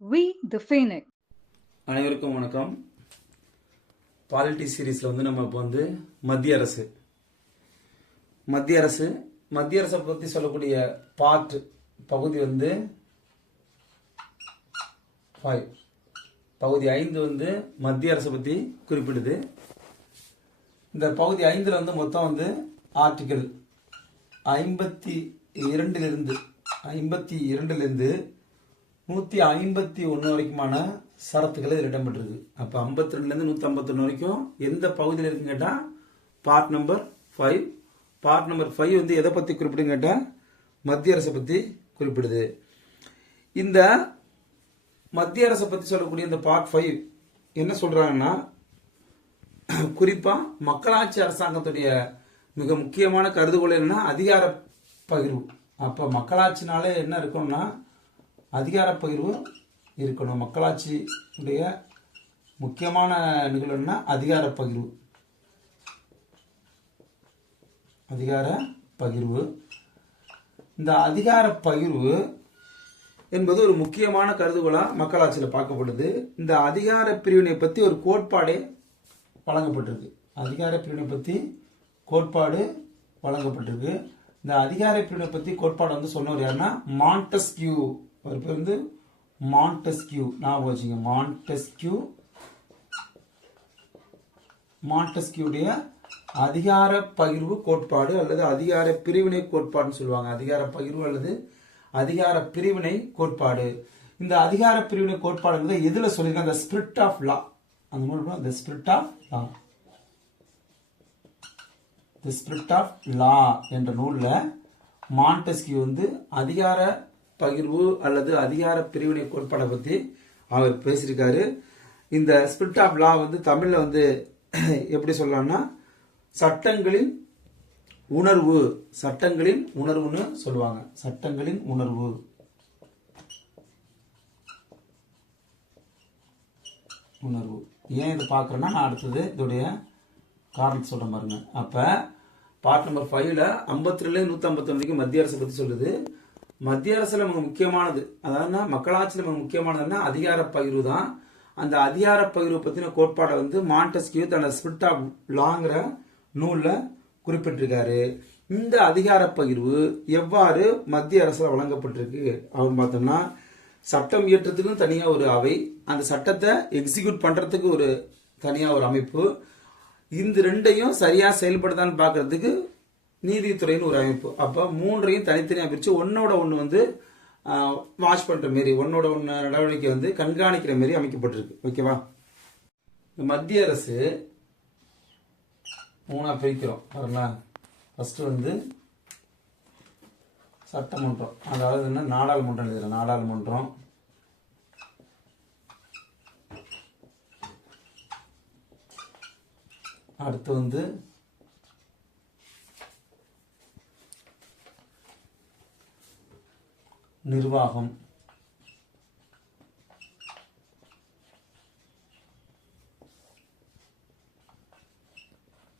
We தி ஃபீனிக் அனைவருக்கும் வணக்கம். Polity சீரீஸில் வந்து நம்ம இப்போ வந்து மத்திய அரசு. மத்திய அரசு மத்திய அரசை பற்றி சொல்லக்கூடிய பார்ட் பகுதி வந்து ஃபைவ் பகுதி ஐந்து வந்து மத்திய அரசை பற்றி குறிப்பிடுது. இந்த பகுதி ஐந்தில் வந்து மொத்தம் வந்து ஆர்டிக்கல் ஐம்பத்தி இரண்டிலிருந்து ஐம்பத்தி இரண்டிலிருந்து நூற்றி ஐம்பத்தி ஒன்று வரைக்குமான சரத்துக்கள் இதில் இடம்பெற்றிருக்கு. அப்போ ஐம்பத்தி ரெண்டுலேருந்து நூற்றி ஐம்பத்தொன்று வரைக்கும் எந்த பகுதியில் இருக்குன்னு கேட்டால் part number five part number five வந்து எதை பற்றி குறிப்பிடுன்னு கேட்டால் மத்திய அரசை பற்றி குறிப்பிடுது. இந்த மத்திய அரசை பற்றி சொல்லக்கூடிய இந்த பார்ட் ஃபைவ் என்ன சொல்கிறாங்கன்னா குறிப்பாக மக்களாட்சி அரசாங்கத்துடைய மிக முக்கியமான கருதுகோள் என்னன்னா அதிகார பகிர்வு. அப்போ மக்களாட்சினாலே என்ன இருக்கும்னா அதிகார பகிர்வு இருக்கணும். மக்களாட்சியுடைய முக்கியமான நிகழ்வுன்னா அதிகார பகிர்வு அதிகார பகிர்வு இந்த அதிகார பகிர்வு என்பது ஒரு முக்கியமான கருதுகோளாக மக்களாட்சியில் பார்க்கப்படுது. இந்த அதிகார பிரிவினை பற்றி ஒரு கோட்பாடே வழங்கப்பட்டிருக்கு. அதிகார பிரிவினை பற்றி கோட்பாடு வழங்கப்பட்டிருக்கு. இந்த அதிகார பிரிவினை பற்றி கோட்பாடு வந்து சொன்னவர் யாருன்னா மாண்டஸ்கியூ. அவர் பேர் வந்து மாண்டஸ்கியூ ஞாபகம் வச்சுங்க. மாண்டஸ்கியூ மாண்டஸ்கியூடைய அதிகார பகிர்வு கோட்பாடு அல்லது அதிகார பிரிவினை கோட்பாடுன்னு சொல்லுவாங்க. அதிகார பகிர்வு அல்லது அதிகார பிரிவினை கோட்பாடு. இந்த அதிகார பிரிவினை கோட்பாடுங்கிறத எதில் சொல்லியிருக்காங்க? அந்த ஸ்பிரிட் ஆஃப் லா அந்த மாதிரி அந்த spirit of law the spirit of law என்ற நூலில் மாண்டஸ்கியூ வந்து அதிகார பகிர்வு அல்லது அதிகார பிரிவினை கோட்பாடை பற்றி அவர் பேசியிருக்காரு. இந்த ஸ்பிரிட் ஆஃப் லா வந்து தமிழில் வந்து எப்படி சொல்லலாம்னா சட்டங்களின் உணர்வு சட்டங்களின் உணர்வுன்னு சொல்லுவாங்க. சட்டங்களின் உணர்வு. உணர்வு. ஏன் இதை பார்க்குறேன்னா நான் அடுத்தது இதோடைய காரணத்தை சொல்கிறேன் பாருங்க. அப்போ பார்ட் நம்பர் ஃபைவ்ல ஐம்பத்தி ரெண்டு நூற்றி ஐம்பத்தொன்னுக்கு மத்திய அரசு பற்றி சொல்லுது. மத்திய அரசில் மிக முக்கியமானது. அதாவது மக்களாட்சியில் மிக முக்கியமானதுன்னா அதிகார பகிர்வு தான். அந்த அதிகார பகிர்வு பற்றின கோட்பாடை வந்து மாண்டஸ்கியூ தன ஸ்பிரிட் ஆஃப் லாங்கிற நூலில் குறிப்பிட்டிருக்காரு. இந்த அதிகார பகிர்வு எவ்வாறு மத்திய அரசில் வழங்கப்பட்டிருக்கு? அப்படின்னு பார்த்தோம்னா சட்டம் இயற்றத்துக்கும் தனியாக ஒரு அவை அந்த சட்டத்தை எக்ஸிக்யூட் பண்ணுறதுக்கு ஒரு தனியாக ஒரு அமைப்பு. இந்த ரெண்டையும் சரியாக செயல்படுதான்னு பார்க்கறதுக்கு நீதித்துறைன்னு ஒரு அமைப்பு. அப்போ மூன்றையும் தனித்தனியாக பிரித்து ஒன்னோட ஒன்று வந்து வாஷ் பண்ணுற மாரி ஒன்னோட ஒன்று நடவடிக்கை வந்து கண்காணிக்கிற மாரி அமைக்கப்பட்டிருக்கு. ஓகேவா மத்திய அரசு மூணாக பிரிக்கிறோம். வரலா ஃபஸ்ட்டு வந்து சட்டமன்றம். அதாவது என்ன? நாடாளுமன்றம் எழுதுகிறேன் நாடாளுமன்றம். அடுத்து வந்து நிர்வாகம்.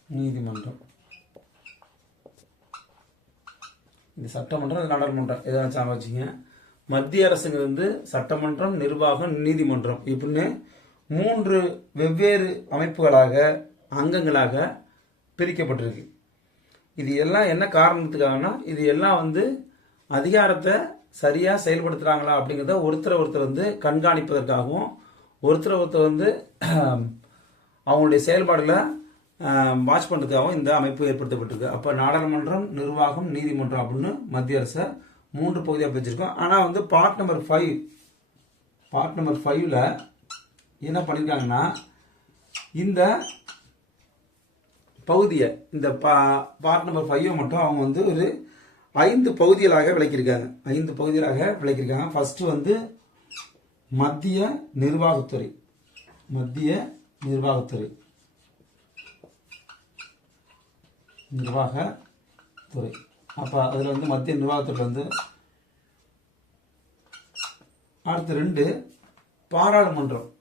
நீதிமன்றம். இது சட்டமன்றம் இது நாடாளுமன்றம் ஏதாச்சும் வச்சுங்க மத்திய அரசுங்க வந்து சட்டமன்றம் நிர்வாகம் நீதிமன்றம். இப்படின்னு மூன்று வெவ்வேறு அமைப்புகளாக அங்கங்களாக பிரிக்கப்பட்டிருக்கு. இது எல்லாம் என்ன காரணத்துக்காகனா இது எல்லாம் வந்து அதிகாரத்தை சரியாக செயல்படுத்துகிறாங்களா அப்படிங்கிறத ஒருத்தரை ஒருத்தர் வந்து கண்காணிப்பதற்காகவும் ஒருத்தரை ஒருத்தர் வந்து அவங்களுடைய செயல்பாடுகளை வாட்ச் பண்ணுறதுக்காகவும் இந்த அமைப்பு ஏற்படுத்தப்பட்டிருக்கு. அப்போ நாடாளுமன்றம் நிர்வாகம் நீதிமன்றம் அப்படின்னு மத்திய அரசை மூன்று பகுதியாக பிரிச்சிருக்கோம். ஆனால் வந்து part number five part number ஃபைவ்ல என்ன பண்ணியிருக்காங்கன்னா இந்த பகுதியை இந்த பா பார்ட் நம்பர் ஃபைவை மட்டும் அவங்க வந்து ஒரு ஐந்து பகுதிகளாக விளக்கியிருக்காங்க. ஐந்து பகுதிகளாக விளக்கியிருக்காங்க. ஃபஸ்ட்டு வந்து மத்திய நிர்வாகத்துறை. மத்திய நிர்வாகத்துறை. நிர்வாகத்துறை. அப்போ அதில் வந்து மத்திய நிர்வாகத்துறை வந்து அடுத்து ரெண்டு பாராளுமன்றம்.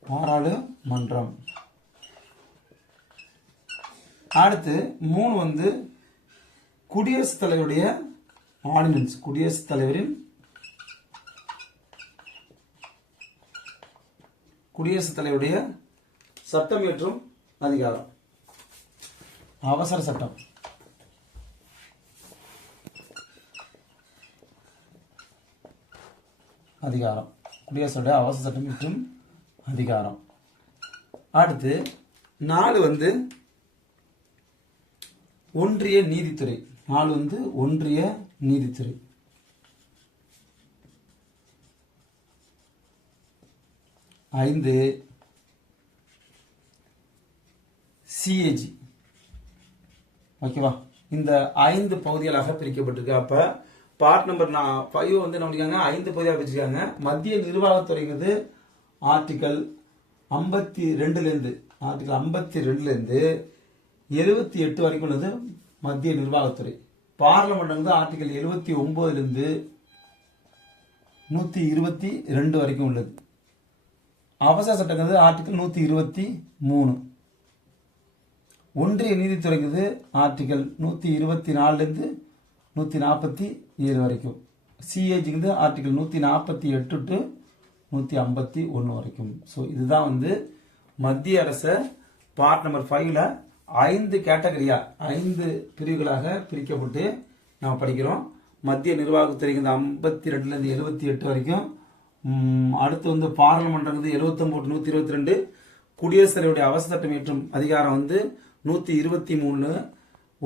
பாராளுமன்றம். அடுத்து மூணு வந்து குடியரசுத் தலைவருடைய ஆர்டினன்ஸ் குடியரசுத் தலைவரின் குடியரசுத் தலைவருடைய சட்டம் இயற்றும் அதிகாரம். அவசர சட்டம். அதிகாரம். குடியரசுடைய அவசர சட்டம் மற்றும் அதிகாரம். அடுத்து நாலு வந்து ஒன்றிய நீதித்துறை. நாலு வந்து ஒன்றிய நீதித்துறை. ஐந்து சிஏஜி ஓகேவா இந்த ஐந்து பகுதிகளாக பிரிக்கப்பட்டிருக்கு. அப்ப பார்ட் நம்பர் நான் ஃபைவ் வந்து என்ன பண்ணிருக்காங்க? ஐந்து பகுதியாக பிரிச்சிருக்காங்க. மத்திய நிர்வாகத்துறைங்கிறது ஆர்டிக்கல் ஐம்பத்தி ரெண்டுலேருந்து ஆர்டிக்கல் ஐம்பத்தி ரெண்டுலேருந்து எழுபத்தி எட்டு வரைக்கும் உள்ளது. மத்திய நிர்வாகத்துறை. பார்லமெண்ட் வந்து ஆர்டிகல் எழுபத்தி ஒன்பதுலேருந்து நூற்றி இருபத்தி ரெண்டு வரைக்கும் உள்ளது. அவசர சட்டங்கிறது ஆர்டிகல் நூற்றி இருபத்தி மூணு. ஒன்றிய நீதித்துறைங்கிறது ஆர்டிகல் நூற்றி இருபத்தி நாலுலேருந்து நூற்றி நாற்பத்தி ஏழு வரைக்கும். சிஏஜிங்கிறது ஆர்டிகல் நூற்றி நாற்பத்தி எட்டு டு நூற்றி ஐம்பத்தி ஒன்று வரைக்கும். ஸோ இதுதான் வந்து மத்திய அரச பார்ட் நம்பர் ஃபைவ்ல ஐந்து கேட்டகரியா ஐந்து பிரிவுகளாக பிரிக்கப்பட்டு நாம் படிக்கிறோம். மத்திய நிர்வாகத்துறை இந்த ஐம்பத்தி ரெண்டுலேருந்து எழுபத்தி எட்டு வரைக்கும் அடுத்து வந்து பாராளுமென்ட் வந்து எழுபத்தொம்போது நூற்றி இருபத்தி ரெண்டு குடியரசுத் தலைவருடைய அவசர சட்டம் இயற்றும் அதிகாரம் வந்து நூற்றி இருபத்தி மூணு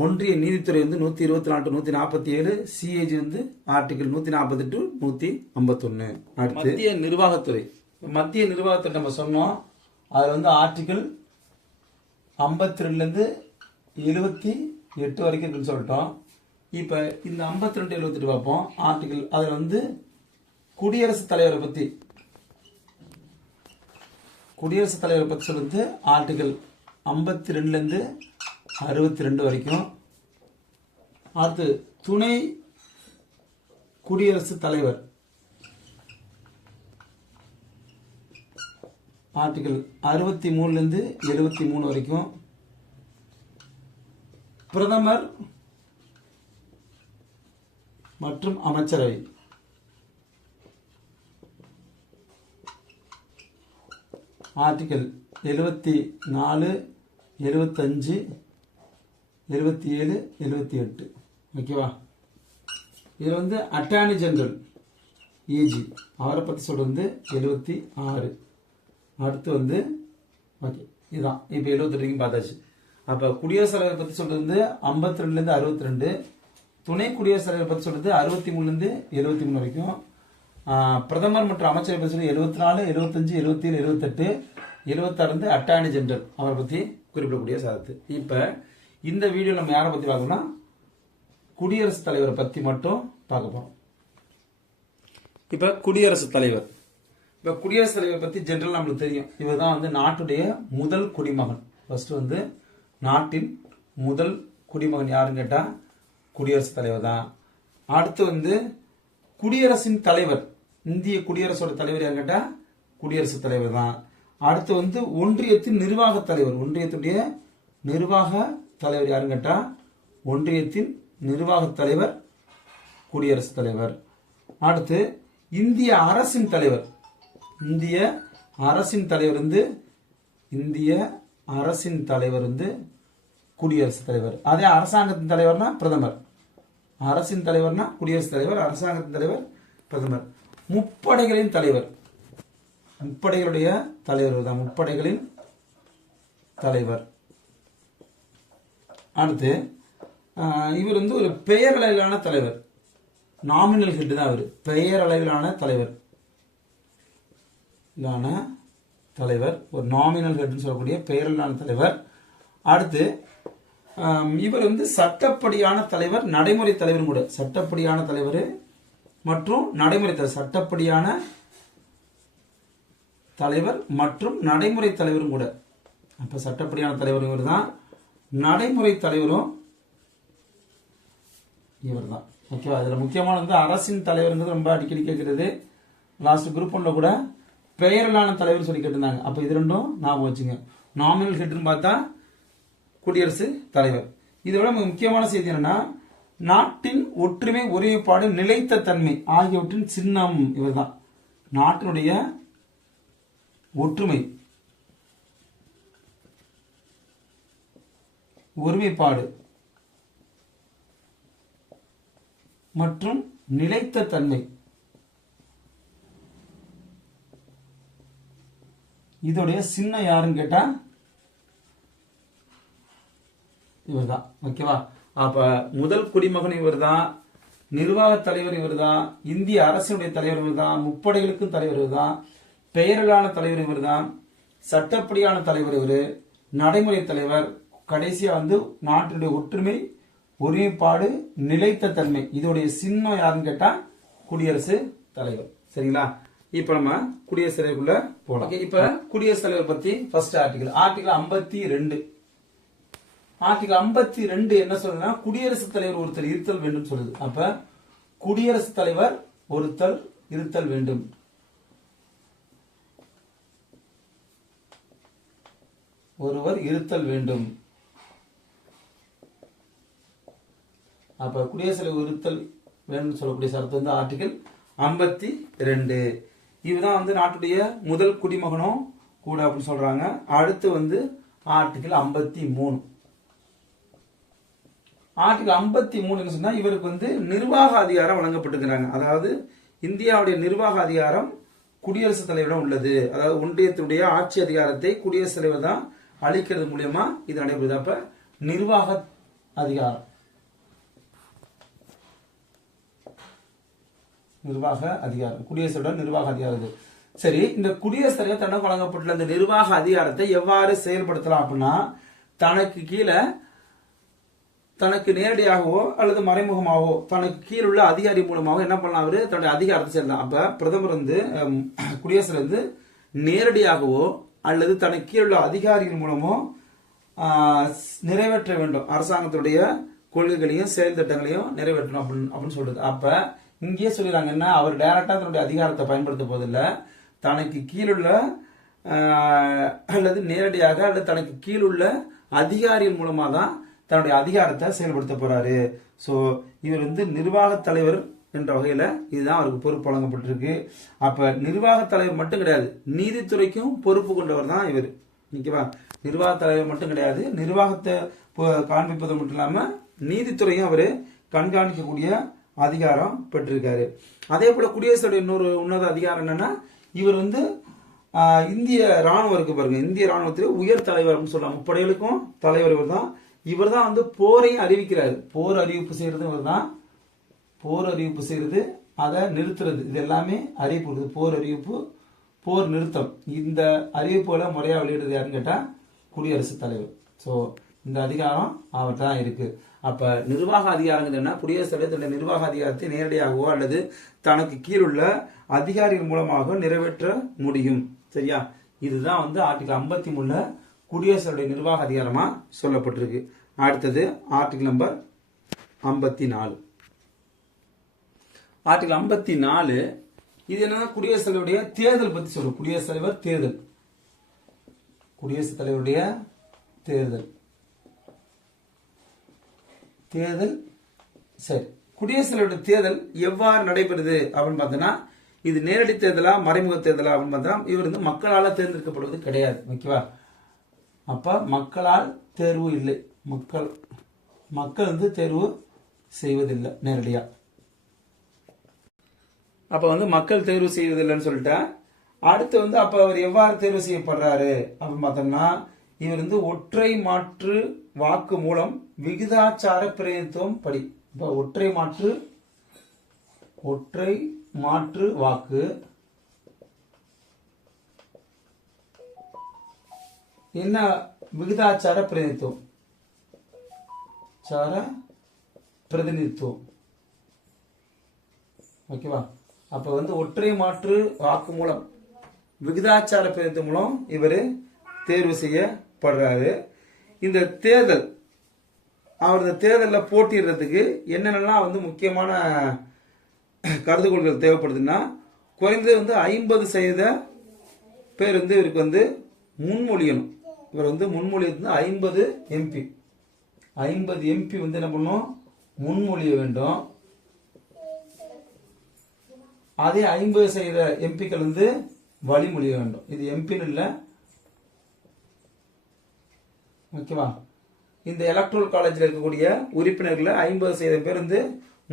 ஒன்றிய நீதித்துறை வந்து நூற்றி இருபத்தி நாலு நூற்றி நாற்பத்தி ஏழு சிஏஜி வந்து ஆர்டிகல் நூற்றி நாற்பத்தி டு நூற்றி ஐம்பத்தொன்று மத்திய நிர்வாகத்துறை. மத்திய நிர்வாகத்துறை நம்ம சொன்னோம். அதில் வந்து ஆர்டிகல் ஐம்பத்தி ரெண்டுலேருந்து எழுபத்தி எட்டு வரைக்கும் இருக்குன்னு சொல்லிட்டோம். இப்போ இந்த ஐம்பத்தி ரெண்டு எழுபத்தெட்டு பார்ப்போம். ஆர்டிகல் அதில் வந்து குடியரசுத் தலைவரை பற்றி குடியரசுத் தலைவரை பற்றி சொல்லுறது ஆர்டிகல் ஐம்பத்தி ரெண்டுலேருந்து அறுபத்தி ரெண்டு வரைக்கும். அடுத்து துணை குடியரசுத் தலைவர். ஆர்டிக்கல் அறுபத்தி மூணுலேருந்து எழுபத்தி மூணு வரைக்கும். பிரதமர் மற்றும் அமைச்சரவை. ஆர்டிக்கல் எழுபத்தி நாலு எழுபத்தஞ்சு எழுபத்தி ஏழு எழுபத்தி எட்டு. ஓகேவா? இதில் வந்து அட்டார்னி ஜெனரல் ஏஜி அவரை பற்றி சொல்கிறது வந்து எழுபத்தி ஆறு. அடுத்து வந்து ஓகே இதுதான். இப்போ எழுபத்தி வரைக்கும் பார்த்தாச்சு. அப்போ குடியரசுத் தலைவர் பற்றி சொல்றது வந்து ஐம்பத்தி ரெண்டுலேருந்து அறுபத்தி ரெண்டு துணை குடியரசுத் தலைவர் பற்றி சொல்றது அறுபத்தி மூணுலேருந்து எழுபத்தி மூணு வரைக்கும் பிரதமர் மற்றும் அமைச்சரை பற்றி சொல்லி எழுபத்தி நாலு எழுபத்தஞ்சு எழுபத்தி ஏழு எழுபத்தெட்டு எழுபத்தாறுந்து அட்டார்னி ஜென்ரல் அவரை பற்றி குறிப்பிடக்கூடிய சாதத்து. இப்போ இந்த வீடியோ நம்ம யாரை பற்றி பார்க்கணும்னா குடியரசுத் தலைவரை பற்றி மட்டும் பார்க்க போகிறோம் இப்போ குடியரசுத் தலைவர் இப்போ குடியரசுத் தலைவர் பற்றி ஜென்ரல் நம்மளுக்கு தெரியும். இவர் தான் வந்து நாட்டுடைய முதல் குடிமகன். ஃபர்ஸ்ட் வந்து நாட்டின் முதல் குடிமகன் யாருன்னு கேட்டால் குடியரசுத் தலைவர் தான். அடுத்து வந்து குடியரசின் தலைவர் இந்திய குடியரசோட தலைவர் யாருன்னு கேட்டால் குடியரசுத் தலைவர் தான். அடுத்து வந்து ஒன்றியத்தின் நிர்வாக தலைவர் ஒன்றியத்துடைய நிர்வாக தலைவர் யாருன்னு கேட்டால் ஒன்றியத்தின் நிர்வாக தலைவர் குடியரசுத் தலைவர். அடுத்து இந்திய அரசின் தலைவர் இந்திய அரசின் தலைவர் வந்து இந்திய அரசின் தலைவர் வந்து குடியரசுத் தலைவர். அதே அரசாங்கத்தின் தலைவர்னா பிரதமர். அரசின் தலைவர்னா குடியரசுத் தலைவர் அரசாங்கத்தின் தலைவர் பிரதமர். முப்படைகளின் தலைவர். முப்படைகளுடைய தலைவர் தான் முப்படைகளின் தலைவர். அடுத்து இவர் வந்து ஒரு பெயரளவிலான தலைவர். நாமினல் ஹெட் தான் அவர் பெயரளவிலான தலைவர். கான தலைவர் ஒரு நாமினல் ஹெட்னு சொல்லக்கூடிய பெயரிலான தலைவர். அடுத்து இவர் வந்து சட்டப்படியான தலைவர் நடைமுறை தலைவரும் கூட. சட்டப்படியான தலைவர் மற்றும் நடைமுறை தலைவர் சட்டப்படியான தலைவர் மற்றும் நடைமுறை தலைவரும் கூட. அப்ப சட்டப்படியான தலைவர் இவர் தான் நடைமுறை தலைவரும் இவர் தான் ஓகேவா? இதுல முக்கியமான வந்து அரசின் தலைவர்ங்கிறது ரொம்ப அடிக்கடி கேட்கிறது லாஸ்ட் குரூப் ஒன்ல கூட பெயரலான தலைவர் சொல்லி கேட்டிருந்தாங்க. அப்ப இது ரெண்டும் ஞாபகம் வச்சுங்க. நாமினல் ஹெட்னு பார்த்தா குடியரசு தலைவர். இதோட விட முக்கியமான செய்தி என்னன்னா நாட்டின் ஒற்றுமை ஒருமைப்பாடு நிலைத்த தன்மை ஆகியவற்றின் சின்னம் இவர்தான். நாட்டினுடைய ஒற்றுமை ஒருமைப்பாடு மற்றும் நிலைத்த தன்மை. இதோடைய சின்ன யாருன்னு கேட்டா இவர்தான். ஓகேவா? அப்ப முதல் குடிமகன் இவர்தான் நிர்வாக தலைவர் இவர்தான் இந்திய அரசுடைய தலைவர் இவர்தான் முப்படைகளுக்கும் தலைவர் இவர்தான் பெயரிலான தலைவர் இவர்தான் சட்டப்படியான தலைவர் இவர் நடைமுறை தலைவர் கடைசியா வந்து நாட்டினுடைய ஒற்றுமை ஒருமைப்பாடு நிலைத்த தன்மை. இதோடைய சின்னம் யாருன்னு கேட்டா குடியரசு தலைவர். சரிங்களா? இப்ப நம்ம குடியரசு தலைவருக்குள்ள போலாம். இப்ப குடியரசுத் தலைவர் பத்தி ஃபர்ஸ்ட் ஆர்டிகல் ஆர்டிகல் ஐம்பத்தி ரெண்டு. ஆர்டிகல் ஐம்பத்தி ரெண்டு என்ன சொல்லுன்னா குடியரசுத் தலைவர் ஒருத்தர் இருத்தல் வேண்டும் சொல்லுது. அப்ப குடியரசுத் தலைவர் ஒருத்தர் இருத்தல் வேண்டும். ஒருவர் இருத்தல் வேண்டும். அப்ப குடியரசுத் தலைவர் இருத்தல் வேண்டும் சொல்லக்கூடிய சரத்து வந்து ஆர்டிகல் ஐம்பத்தி ரெண்டு. இதுதான் வந்து நாட்டுடைய முதல் குடிமகனும் கூட அப்படின்னு சொல்றாங்க. அடுத்து வந்து ஆர்டிகல் ஐம்பத்தி மூணு. ஆர்டிகல் ஐம்பத்தி மூணு சொன்னா இவருக்கு வந்து நிர்வாக அதிகாரம் வழங்கப்பட்டிருக்கிறாங்க. அதாவது இந்தியாவுடைய நிர்வாக அதிகாரம் குடியரசுத் தலைவரிடம் உள்ளது. அதாவது ஒன்றியத்தினுடைய ஆட்சி அதிகாரத்தை குடியரசுத் தலைவர் தான் அளிக்கிறது மூலியமா இது நடைபெறுது. அப்ப நிர்வாக அதிகாரம். நிர்வாக அதிகாரம் குடியரசோட நிர்வாக அதிகாரம் சரி இந்த குடியரசு தனக்கு வழங்கப்பட்டுள்ள இந்த நிர்வாக அதிகாரத்தை எவ்வாறு செயல்படுத்தலாம் அப்படின்னா தனக்கு கீழே தனக்கு நேரடியாகவோ அல்லது மறைமுகமாகவோ தனக்கு கீழ் உள்ள அதிகாரி மூலமாகவோ என்ன பண்ணலாம் அவரு? தன்னுடைய அதிகாரத்தை செல்லலாம் அப்ப பிரதமர் வந்து குடியரசுல இருந்து நேரடியாகவோ அல்லது தனக்கு கீழ் உள்ள அதிகாரிகள் மூலமோ நிறைவேற்ற வேண்டும். அரசாங்கத்துடைய கொள்கைகளையும் செயல் திட்டங்களையும் நிறைவேற்றணும் அப்படின்னு அப்படின்னு சொல்றது. அப்ப இங்கேயே சொல்லிடுறாங்க என்ன அவர் டைரக்டாக தன்னுடைய அதிகாரத்தை பயன்படுத்த போதில்லை தனக்கு கீழுள்ள அல்லது நேரடியாக அல்லது தனக்கு கீழுள்ள அதிகாரிகள் மூலமாக தான் தன்னுடைய அதிகாரத்தை செயல்படுத்த போகிறாரு ஸோ இவர் வந்து நிர்வாக தலைவர் என்ற வகையில் இதுதான் அவருக்கு பொறுப்பு வழங்கப்பட்டிருக்கு. அப்போ நிர்வாகத் தலைவர் மட்டும் கிடையாது நீதித்துறைக்கும் பொறுப்பு கொண்டவர் தான் இவர். ஓகேவா? நிர்வாக தலைவர் மட்டும் கிடையாது நிர்வாகத்தை காண்பிப்பது மட்டும் இல்லாமல் நீதித்துறையும் அவர் கண்காணிக்கக்கூடிய அதிகாரம் பெற்றிருக்காரு. அதே போல குடியரசுடைய இன்னொரு உன்னத அதிகாரம் என்னன்னா இவர் வந்து இந்திய ராணுவம் இருக்கு பாருங்க. இந்திய ராணுவத்திலே உயர் தலைவர் சொல்லலாம் முப்படைகளுக்கும் தலைவர் இவர் தான் இவர் தான் வந்து போரையும் அறிவிக்கிறாரு. போர் அறிவிப்பு செய்யறது இவர் தான் போர் அறிவிப்பு செய்யறது அதை நிறுத்துறது. இது எல்லாமே அறிவிப்பு. இருக்குது போர் அறிவிப்பு போர் நிறுத்தம். இந்த அறிவிப்புகளை முறையாக வெளியிடுறது யாருன்னு கேட்டால் குடியரசுத் தலைவர். ஸோ இந்த அதிகாரம் அவர்கிட்ட தான் இருக்குது அப்போ நிர்வாக அதிகாரங்கள் என்ன? குடியரசுத் தலைவர் தன்னுடைய நிர்வாக அதிகாரத்தை நேரடியாகவோ அல்லது தனக்கு கீழுள்ள அதிகாரிகள் மூலமாக நிறைவேற்ற முடியும். சரியா? இதுதான் வந்து ஆர்டிகல் ஐம்பத்தி மூணுல குடியரசுடைய நிர்வாக அதிகாரமாக சொல்லப்பட்டிருக்கு. அடுத்தது ஆர்டிகல் நம்பர் ஐம்பத்தி நாலு. ஆர்டிகல் ஐம்பத்தி நாலு இது என்னன்னா குடியரசுத் தலைவருடைய தேர்தல் பற்றி சொல்லும் குடியரசுத் தலைவர் தேர்தல். குடியரசுத் தலைவருடைய தேர்தல். தேர்தல் சரி. குடியரசுத் தலைவருடைய தேர்தல் எவ்வாறு நடைபெறுது அப்படின்னு பார்த்தோன்னா இது நேரடி தேர்தலா மறைமுக தேர்தலா அப்படின்னு பார்த்தா இவர் வந்து மக்களால் தேர்ந்தெடுக்கப்படுவது கிடையாது ஓகேவா? அப்போ மக்களால் தேர்வு இல்லை. மக்கள் மக்கள் வந்து தேர்வு செய்வதில்லை நேரடியாக அப்போ வந்து மக்கள் தேர்வு செய்வதில்லைன்னு சொல்லிட்டேன் அடுத்து வந்து அப்போ அவர் எவ்வாறு தேர்வு செய்யப்படுறாரு அப்படின்னு பார்த்தோம்னா இவர் வந்து ஒற்றை மாற்று வாக்கு மூலம் விகிதாச்சார பிரதிநிதித்துவம் படி. இப்போ ஒற்றை மாற்று ஒற்றை மாற்று வாக்கு. என்ன விகிதாச்சார பிரதிநிதித்துவம்? சார பிரதிநிதித்துவம். ஓகேவா? அப்ப வந்து ஒற்றை மாற்று வாக்கு மூலம் விகிதாச்சார பிரதிநிதித்துவம் மூலம் இவர் தேர்வு செய்ய படுறாரு. இந்த தேர்தல் அவர் இந்த தேர்தலில் போட்டிடுறதுக்கு என்னென்னலாம் வந்து முக்கியமான கருதுகோள்கள் தேவைப்படுதுன்னா குறைந்தது வந்து ஐம்பது சதவீத பேர் வந்து இவருக்கு வந்து முன்மொழியணும். இவர் வந்து முன்மொழியது வந்து ஐம்பது எம்பி ஐம்பது எம்பி வந்து என்ன பண்ணும் முன்மொழிய வேண்டும். அதே ஐம்பது சதவீத எம்பிக்கள் வந்து வழிமொழிய வேண்டும். இது எம்பின்னு இல்லை ஓகேவா இந்த எலக்ட்ரல் காலேஜில் இருக்கக்கூடிய உறுப்பினர்களை ஐம்பது சதவீதம் பேர் வந்து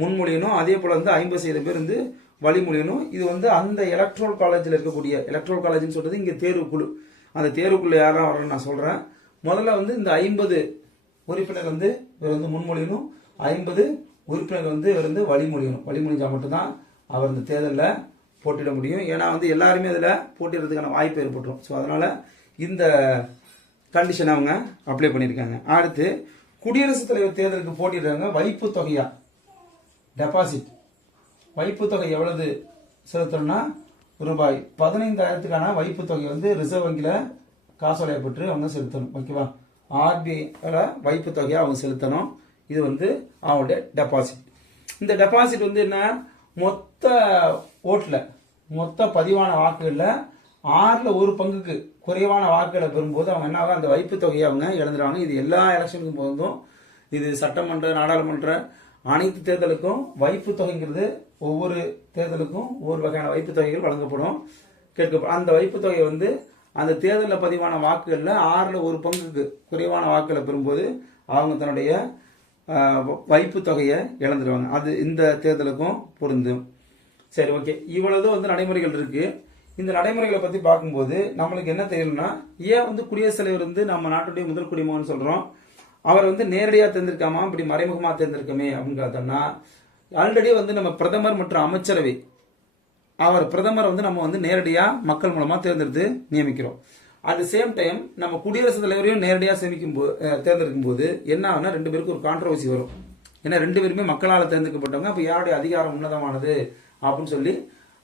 முன்மொழியணும். அதே போல் வந்து ஐம்பது சதவீதம் பேர் வந்து வழிமொழியணும். இது வந்து அந்த எலக்ட்ரல் காலேஜில் இருக்கக்கூடிய எலக்ட்ரல் காலேஜ்னு சொல்கிறது இங்கே தேர்வுக்குழு அந்த தேர்வுக்குள்ள யாரெல்லாம் வரணும்னு நான் சொல்கிறேன் முதல்ல வந்து இந்த ஐம்பது உறுப்பினர் வந்து இவர் வந்து முன்மொழியணும். ஐம்பது உறுப்பினர் வந்து இவர் வந்து வழிமொழியணும். வழிமொழிஞ்சால் மட்டும்தான் அவர் இந்த தேர்தலில் போட்டியிட முடியும். ஏன்னா வந்து எல்லாருமே அதில் போட்டிடுறதுக்கான வாய்ப்பு ஏற்பட்டுரும். ஸோ அதனால் இந்த கண்டிஷன் அவங்க அப்ளை பண்ணியிருக்காங்க. அடுத்து குடியரசுத் தலைவர் தேர்தலுக்கு போட்டிடுறாங்க வைப்பு தொகையா? டெபாசிட் வைப்பு தொகை எவ்வளவு செலுத்தணும்னா ரூபாய் பதினைந்தாயிரத்துக்கான வைப்பு தொகை வந்து ரிசர்வ் வங்கியில் காசோலையை பெற்று அவங்க செலுத்தணும். ஓகேவா ஆர்பிஐல வைப்பு தொகையை அவங்க செலுத்தணும். இது வந்து அவங்களுடைய டெபாசிட் இந்த டெபாசிட் வந்து என்ன? மொத்த ஓட்டில் மொத்த பதிவான வாக்குகளில் ஆறில் ஒரு பங்குக்கு குறைவான வாக்குகளை பெறும்போது அவங்க என்னாகும் அந்த வைப்பு தொகையை அவங்க இழந்துடுவாங்க இது எல்லா எலெக்ஷனுக்கும் போதும் இது சட்டமன்ற நாடாளுமன்ற அனைத்து தேர்தலுக்கும் வைப்பு தொகைங்கிறது ஒவ்வொரு தேர்தலுக்கும் ஒவ்வொரு வகையான வைப்பு தொகைகள் வழங்கப்படும். கேட்கப்படும் அந்த வைப்பு தொகை வந்து அந்த தேர்தலில் பதிவான வாக்குகளில் ஆறில் ஒரு பங்குக்கு குறைவான வாக்குகளை பெறும்போது அவங்க தன்னுடைய வைப்பு தொகையை இழந்துருவாங்க அது இந்த தேர்தலுக்கும் பொருந்தும். சரி ஓகே. இவ்வளவு வந்து நடைமுறைகள் இருக்குது இந்த நடைமுறைகளை பத்தி பார்க்கும்போது நம்மளுக்கு என்ன தெரியணும்னா ஏன் வந்து குடியரசுத் தலைவர் வந்து நம்ம நாட்டுடைய முதல் குடிமகன் சொல்றோம்? அவர் வந்து நேரடியா தேர்ந்தெடுக்காம? இப்படி மறைமுகமா தேர்ந்தெடுக்கமே அப்படின்னு பார்த்தோம்னா ஆல்ரெடி வந்து நம்ம பிரதமர் மற்றும் அமைச்சரவை அவர் பிரதமர் வந்து நம்ம வந்து நேரடியா மக்கள் மூலமா தேர்ந்தெடுத்து நியமிக்கிறோம். அட் த சேம் டைம் நம்ம குடியரசுத் தலைவரையும் நேரடியாக சேமிக்கும் போது தேர்ந்தெடுக்கும் போது என்ன ஆகுனா ரெண்டு பேருக்கும் ஒரு கான்ட்ரவர்சி வரும். ஏன்னா ரெண்டு பேருமே மக்களால் தேர்ந்தெடுக்கப்பட்டவங்க அப்போ யாருடைய அதிகாரம் உன்னதமானது அப்படின்னு சொல்லி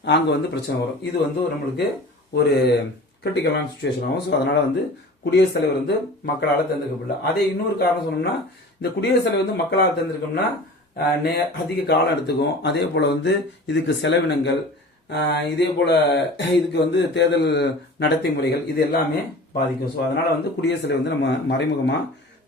அங்கே வந்து பிரச்சனை வரும். இது வந்து நம்மளுக்கு ஒரு கிரிட்டிக்கலான சுச்சுவேஷன் ஆகும். ஸோ அதனால் வந்து குடியரசுத் தலைவர் வந்து மக்களால் தேர்ந்தெடுக்கப்படல. அதே இன்னொரு காரணம் சொன்னோம்னா இந்த குடியரசுத் தலைவர் வந்து மக்களால் தேர்ந்தெடுக்கணும்னா நே அதிக காலம் எடுத்துக்கும். அதே போல் வந்து இதுக்கு செலவினங்கள் இதே போல் இதுக்கு வந்து தேர்தல் நடத்தை முறைகள் இது எல்லாமே பாதிக்கும். ஸோ அதனால் வந்து குடியரசுத் தலைவர் வந்து நம்ம மறைமுகமாக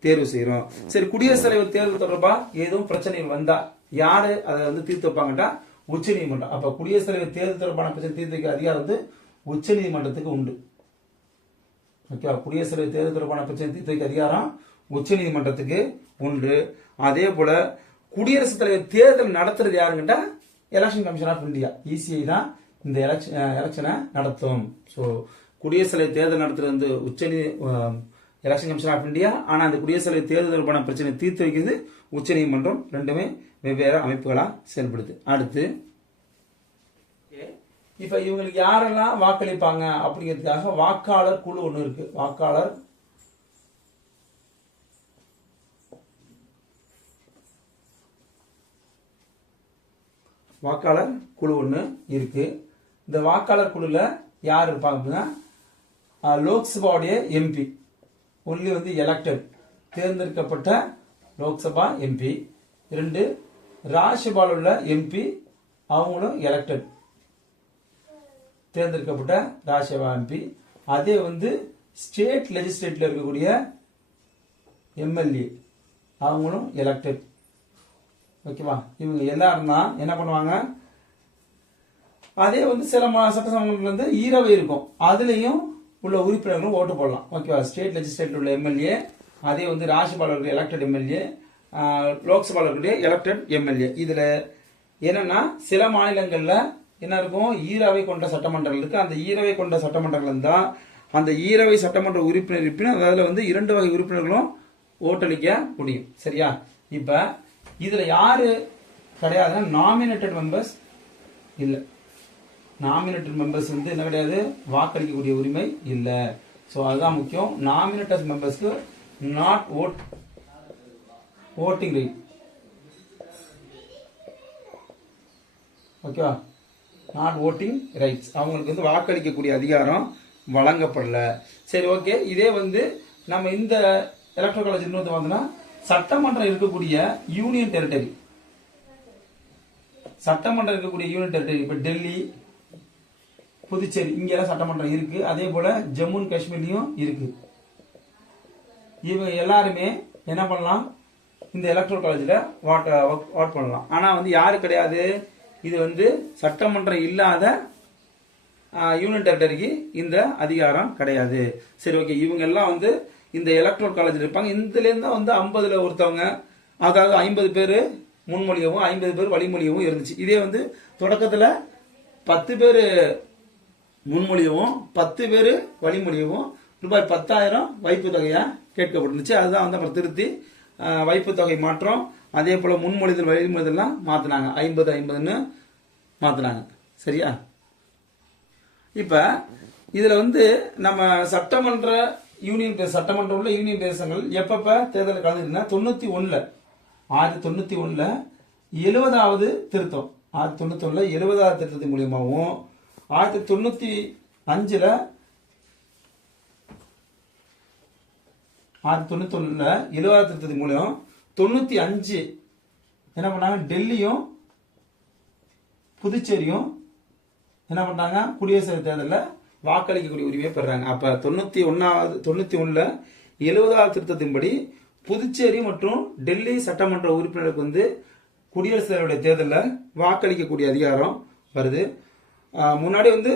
தேர்வு செய்கிறோம் சரி குடியரசுத் தலைவர் தேர்தல் தொடர்பாக ஏதும் பிரச்சனைகள் வந்தால் யார் அதை வந்து தீர்த்து வைப்பாங்கட்டா? உச்ச நீதிமன்றம் அப்ப குடியரசுத் தலைவர் தேர்தல் தொடர்பான பிரச்சனை தீர்த்து அதிகாரம் வந்து உச்ச நீதிமன்றத்துக்கு உண்டு. ஓகே குடியரசுத் தலைவர் தேர்தல் தொடர்பான பிரச்சனை தீர்த்து அதிகாரம் உச்ச நீதிமன்றத்துக்கு உண்டு. அதே போல குடியரசுத் தலைவர் தேர்தல் நடத்துறது யாருங்கிட்ட election commission of India ECI தான் இந்த எலெக்ஷன் எலெக்ஷனை நடத்தும். ஸோ குடியரசுத் தலைவர் தேர்தல் நடத்துறது வந்து உச்ச எலெக்ஷன் கமிஷன் ஆஃப் இந்தியா ஆனால் அந்த குடியரசுத் தலைவர் தேர்தல் தொடர்பான பிரச்சனை தீர்த்து வைக்கிறது உச்ச நீதிமன்றம் ரெண்டுமே வெவ்வேறு அமைப்புகளாக செயல்படுது. அடுத்து இப்ப இவங்களுக்கு யாரெல்லாம் வாக்களிப்பாங்க அப்படிங்கிறதுக்காக வாக்காளர் குழு ஒன்று இருக்கு. வாக்காளர் வாக்காளர் குழு ஒன்று இருக்கு. இந்த வாக்காளர் குழுல யார் இருப்பாங்க அப்படின்னா லோக்சபாவுடைய எம்பி. ஒன்லி வந்து எலெக்டட் தேர்ந்தெடுக்கப்பட்ட லோக்சபா எம்பி. ரெண்டு ராஜ்யசபாவில் உள்ள எம்பி அவங்களும் எலெக்டட் தேர்ந்தெடுக்கப்பட்ட ராஜ்யசபா எம்பி அதே வந்து ஸ்டேட் லெஜிஸ்லேட்டிவ்ல இருக்கக்கூடிய எம்எல்ஏ அவங்களும் எலெக்டட் ஓகேவா? இவங்க எல்லாரும் தான் என்ன பண்ணுவாங்க? அதே வந்து சில மா- வந்து ஈரவை இருக்கும். அதுலேயும் உள்ள உறுப்பினர்களும் ஓட்டு போடலாம். ஓகேவா? ஸ்டேட் லெஜிஸ்லேட்டிவ் உள்ள எம்எல்ஏ அதே வந்து ராஜ்யசபாவில் எலெக்டட் எம்எல்ஏ லோக்சபாவில் இருக்கிற எலெக்டட் எம்எல்ஏ இதில் என்னென்னா சில மாநிலங்களில் என்ன இருக்கும்? ஈரவை கொண்ட சட்டமன்றங்கள் இருக்குது அந்த ஈரவை கொண்ட சட்டமன்றங்கள் தான் அந்த ஈரவை சட்டமன்ற உறுப்பினர் இருப்பினும் அதில் வந்து இரண்டு வகை உறுப்பினர்களும் ஓட்டளிக்க முடியும். சரியா? இப்போ இதில் யாரு கிடையாதுன்னா நாமினேட்டட் மெம்பர்ஸ் இல்லை. நாமினேட்டட் மெம்பர்ஸ் வந்து என்ன கிடையாது? வாக்களிக்கக்கூடிய உரிமை இல்லை. ஸோ அதுதான் முக்கியம். நாமினேட்டட் மெம்பர்ஸ்க்கு நாட் ஓட் ஓட்டிங் ரைட். ஓகேவா? நாட் ஓட்டிங் ரைட்ஸ் அவங்களுக்கு வந்து வாக்களிக்கக்கூடிய அதிகாரம் வழங்கப்படல. சரி ஓகே. இதே வந்து நம்ம இந்த எலக்ட்ரல் காலேஜ் இன்னொரு பார்த்தோம்னா சட்டமன்றம் இருக்கக்கூடிய யூனியன் டெரிட்டரி சட்டமன்றம் இருக்கக்கூடிய யூனியன் டெரிட்டரி இப்போ டெல்லி புதுச்சேரி இங்கெல்லாம் சட்டமன்றம் இருக்கு. அதே போல ஜம்மு அண்ட் காஷ்மீர்லயும் இருக்கு. இவங்க எல்லாருமே என்ன பண்ணலாம்? இந்த எலக்ட்ரல் காலேஜில் வாட் வாட் பண்ணலாம். ஆனால் வந்து யாரு கிடையாது? இது வந்து சட்டமன்றம் இல்லாத uh, யூனியன் டெரிட்டரிக்கு இந்த அதிகாரம் கிடையாது. சரி ஓகே இவங்க எல்லாம் வந்து இந்த எலக்ட்ரல் காலேஜில் இருப்பாங்க. இதுலேருந்து தான் வந்து ஐம்பதில் ஒருத்தவங்க அதாவது ஐம்பது பேர் முன்மொழியவும் ஐம்பது பேர் வழிமொழியவும் இருந்துச்சு. இதே வந்து தொடக்கத்தில் பத்து பேர் முன்மொழியவும் பத்து பேர் வழிமொழியவும் ரூபாய் பத்தாயிரம் வைப்பு தொகையாக கேட்கப்பட்டுருந்துச்சு. அதுதான் வந்து அப்புறம் திருத்தி வைப்பு தொகை மாற்றம். அதே போல் முன்மொழிதல் வழிமொழிதல்லாம் மாற்றினாங்க ஐம்பது ஐம்பதுன்னு மாற்றினாங்க சரியா? இப்போ இதில் வந்து நம்ம சட்டமன்ற யூனியன் பிரதேச சட்டமன்றம் உள்ள யூனியன் பிரதேசங்கள் எப்பப்போ தேர்தல் கலந்துருந்தா தொண்ணூற்றி ஒன்றில் ஆயிரத்தி தொண்ணூற்றி ஒன்றில் எழுபதாவது திருத்தம். ஆயிரத்தி தொண்ணூற்றி ஒன்றில் எழுபதாவது திருத்தத்தின் மூலியமாகவும் ஆயிரத்தி தொண்ணூற்றி அஞ்சில் ஆயிரத்தி தொண்ணூத்தி ஒண்ணுல எழுபதாவது திருத்தத்தின் மூலம் தொண்ணூத்தி அஞ்சு என்ன பண்ணாங்க? டெல்லியும் புதுச்சேரியும் என்ன பண்ணாங்க? குடியரசு தேர்தலில் வாக்களிக்கக்கூடிய உரிமையை பெறாங்க. அப்ப தொண்ணூத்தி ஒன்னாவது தொண்ணூத்தி ஒண்ணுல எழுபதாவது திருத்தத்தின்படி புதுச்சேரி மற்றும் டெல்லி சட்டமன்ற உறுப்பினருக்கு வந்து குடியரசுத் தலைவருடைய தேர்தலில் வாக்களிக்கக்கூடிய அதிகாரம் வருது. முன்னாடி வந்து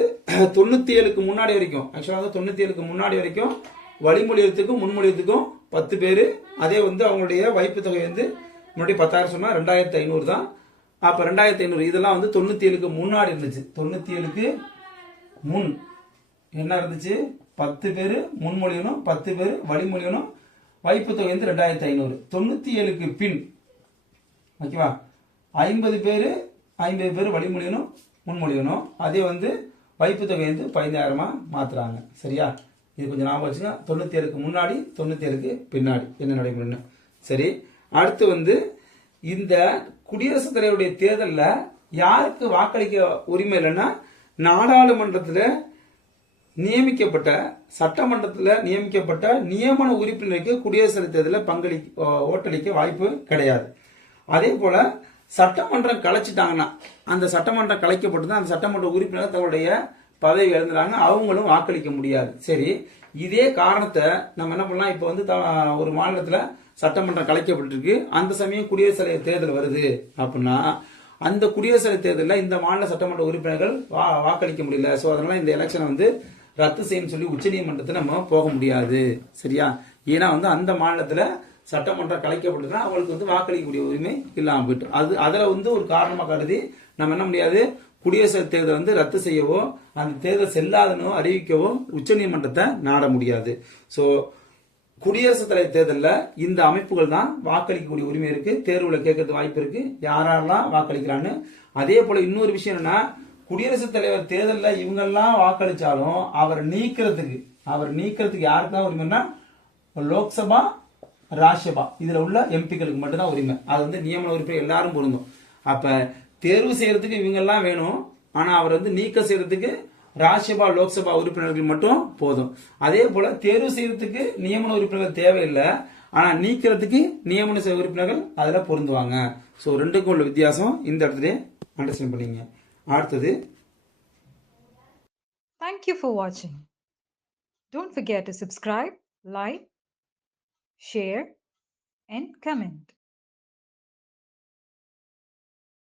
தொண்ணூத்தி ஏழுக்கு முன்னாடி வரைக்கும் ஆக்சுவலாக தொண்ணூத்தி ஏழுக்கு முன்னாடி வரைக்கும் வழிமொழியத்துக்கும் முன்மொழியத்துக்கும் பத்து பேர். அதே வந்து அவங்களுடைய வைப்பு தொகை வந்து முன்னாடி பத்தாயிரம் சொன்னால் ரெண்டாயிரத்தி ஐநூறு தான். அப்போ ரெண்டாயிரத்தி ஐநூறு இதெல்லாம் வந்து தொண்ணூற்றி ஏழுக்கு முன்னாடி இருந்துச்சு. தொண்ணூற்றி ஏழுக்கு முன். என்ன இருந்துச்சு? பத்து பேர் முன்மொழியனும் பத்து பேர் வழிமொழியனும் வைப்பு தொகை வந்து ரெண்டாயிரத்தி ஐநூறு. தொண்ணூற்றி ஏழுக்கு பின். ஓகேவா? ஐம்பது பேர் ஐம்பது பேர் வழிமொழியனும் முன்மொழியனும் அதே வந்து வைப்பு தொகை வந்து பதினாயிரமாக மாற்றுறாங்க சரியா? இது கொஞ்சம் ஞாபகம் வச்சுங்க. தொண்ணூத்தி ஏழுக்கு முன்னாடி தொண்ணூற்றி ஏழுக்கு பின்னாடி. என்ன நடைமுறைன்னு? சரி. அடுத்து வந்து இந்த குடியரசுத் தலைவருடைய தேர்தலில் யாருக்கு வாக்களிக்க உரிமை இல்லைன்னா நாடாளுமன்றத்தில் நியமிக்கப்பட்ட சட்டமன்றத்தில் நியமிக்கப்பட்ட நியமன உறுப்பினருக்கு குடியரசுத் தலைவர் தேர்தலில் பங்களி ஓட்டளிக்க வாய்ப்பு கிடையாது. அதே போல் சட்டமன்றம் கலைச்சிட்டாங்கன்னா அந்த சட்டமன்றம் கலைக்கப்பட்டு தான் அந்த சட்டமன்ற உறுப்பினர் தங்களுடைய பதவி இழந்துறாங்க அவங்களும் வாக்களிக்க முடியாது. சரி இதே காரணத்தை நம்ம என்ன பண்ணலாம்? இப்போ வந்து த- ஒரு மாநிலத்தில் சட்டமன்றம் கலைக்கப்பட்டிருக்கு. அந்த சமயம் குடியரசுத் தலைவர் தேர்தல் வருது அப்படின்னா அந்த குடியரசுத் தலைவர் தேர்தலில் இந்த மாநில சட்டமன்ற உறுப்பினர்கள் வா வாக்களிக்க முடியல. ஸோ அதனால இந்த எலெக்ஷனை வந்து ரத்து செய்யணும்னு சொல்லி உச்சநீதிமன்றத்தில் நம்ம போக முடியாது. சரியா? ஏன்னா வந்து அந்த மாநிலத்தில் சட்டமன்றம் கலைக்கப்பட்டதுன்னா அவங்களுக்கு வந்து வாக்களிக்கக்கூடிய உரிமை இல்லாமல் போயிட்டு அது அதில் வந்து ஒரு காரணமாக கருதி நம்ம என்ன முடியாது? குடியரசுத் தேர்தல் வந்து ரத்து செய்யவோ அந்த தேர்தல் செல்லாதனோ அறிவிக்கவோ உச்சநீதிமன்றத்தை நாட முடியாது. ஸோ குடியரசுத் தலைவர் தேர்தலில் இந்த அமைப்புகள் தான் வாக்களிக்கக்கூடிய உரிமை இருக்கு தேர்வுல கேட்கறது வாய்ப்பு இருக்கு யாரெல்லாம் வாக்களிக்கிறான்னு. அதே போல இன்னொரு விஷயம் என்னன்னா குடியரசுத் தலைவர் தேர்தலில் இவங்கெல்லாம் வாக்களிச்சாலும் அவர் நீக்கிறதுக்கு அவர் நீக்கிறதுக்கு யாருக்கு தான் உரிமைன்னா லோக்சபா ராஜ்யசபா. இதில் உள்ள எம்பிக்களுக்கு மட்டும்தான் உரிமை. அது வந்து நியமன உறுப்பினர் எல்லாரும் பொருந்தும். அப்போ தேர்வு செய்யறதுக்கு இவங்கெல்லாம் வேணும். ஆனா அவர் வந்து நீக்கம் செய்யறதுக்கு ராஜ்யசபா லோக்சபா உறுப்பினர்கள் மட்டும் போதும். அதே போல தேர்வு செய்யறதுக்கு நியமன உறுப்பினர்கள் தேவையில்லை. ஆனா நீக்கிறதுக்கு நியமன செய்ய உறுப்பினர்கள் அதில் பொருந்துவாங்க. ஸோ ரெண்டுக்கும் உள்ள வித்தியாசம் இந்த இடத்துல அண்டர்ஸ்டாண்ட் பண்ணீங்க. அடுத்தது. தேங்க்யூ ஃபார் வாட்சிங் don't forget to subscribe like share and comment.